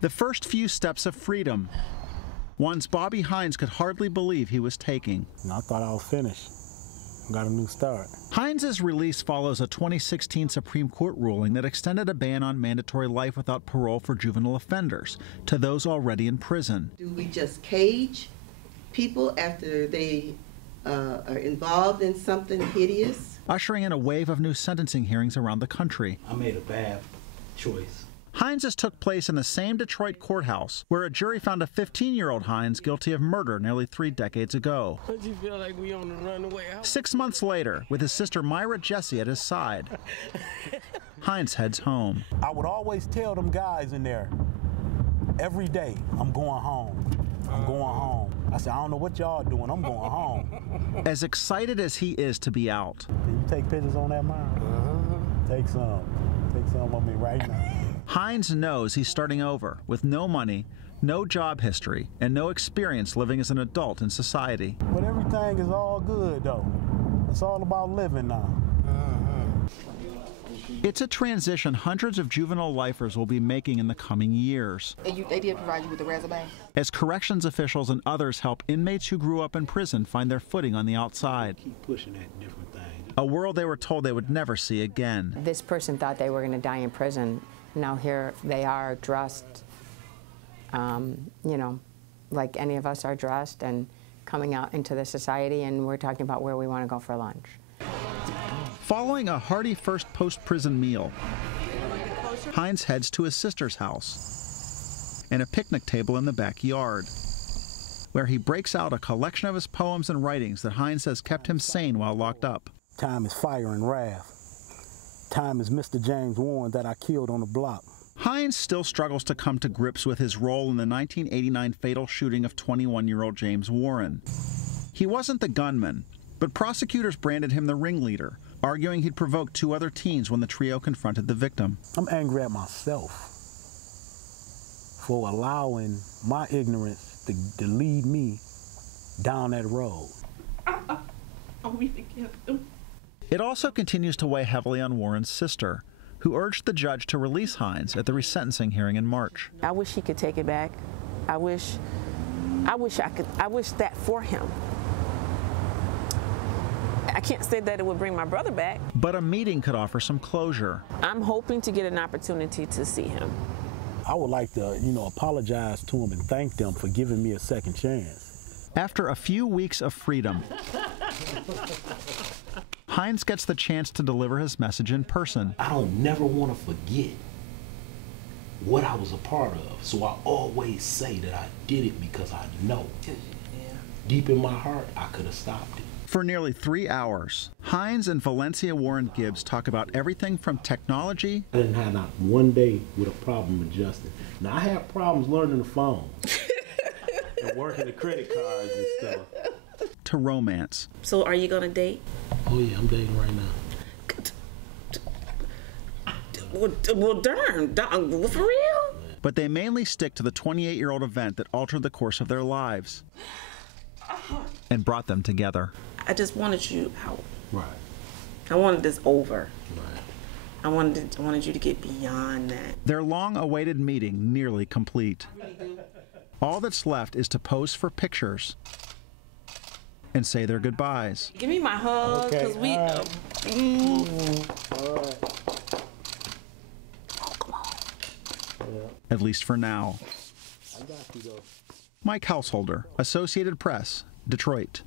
The first few steps of freedom, ones Bobby Hines could hardly believe he was taking. I thought I was finished. Got a new start. Hines' release follows a 2016 Supreme Court ruling that extended a ban on mandatory life without parole for juvenile offenders to those already in prison. Do we just cage people after they are involved in something hideous? Ushering in a wave of new sentencing hearings around the country. I made a bad choice. Hines' took place in the same Detroit courthouse where a jury found a 15-year-old Hines guilty of murder nearly 3 decades ago. Does he feel like we on the runaway house? 6 months later, with his sister MYRA Jessie at his side, Hines heads home. I would always tell them guys in there, every day, I'm going home. I'm going home. I said, I don't know what y'all doing, I'm going home. As excited as he is to be out. Can you take pictures on that, MYRA? Take some. Take some of me right now. Hines knows he's starting over with no money, no job history, and no experience living as an adult in society. But everything is all good, though. It's all about living now. It's a transition hundreds of juvenile lifers will be making in the coming years. They did provide you with a resume? As corrections officials and others help inmates who grew up in prison find their footing on the outside. Keep pushing that different thing. A world they were told they would never see again. This person thought they were going to die in prison. Now here they are dressed, you know, like any of us are dressed and coming out into the society, and we're talking about where we want to go for lunch. Following a hearty first post-prison meal, Hines heads to his sister's house and a picnic table in the backyard, where he breaks out a collection of his poems and writings that Hines says kept him sane while locked up. Time is fire and wrath. Time is Mr. James Warren that I killed on the block. Hines still struggles to come to grips with his role in the 1989 fatal shooting of 21-year-old James Warren. He wasn't the gunman, but prosecutors branded him the ringleader, arguing he'd provoked 2 other teens when the trio confronted the victim. I'm angry at myself for allowing my ignorance to lead me down that road. We forgive them. It also continues to weigh heavily on Warren's sister, who urged the judge to release Hines at the resentencing hearing in March. I wish he could take it back. I wish that for him. I can't say that it would bring my brother back. But a meeting could offer some closure. I'm hoping to get an opportunity to see him. I would like to, apologize to him and thank them for giving me a second chance. After a few weeks of freedom, Hines gets the chance to deliver his message in person. I don't never want to forget what I was a part of, so I always say that I did it because I know. Deep in my heart, I could have stopped it. For nearly 3 hours, Hines and Valencia Warren Gibbs talk about everything from technology. I didn't have not one day with a problem adjusting. Now, I had problems learning the phone and working the credit cards and stuff. To romance. So are you going to date? Oh yeah, I'm dating right now. Well, darn, for real? But they mainly stick to the 28-year-old event that altered the course of their lives and brought them together. I just wanted you out. Right. I wanted this over. Right. I wanted you to get beyond that. Their long-awaited meeting nearly complete. All that's left is to pose for pictures and say their goodbyes. Give me my hug, because we... All right. Oh, come on. At least for now. I got you, though. Mike Householder, Associated Press, Detroit.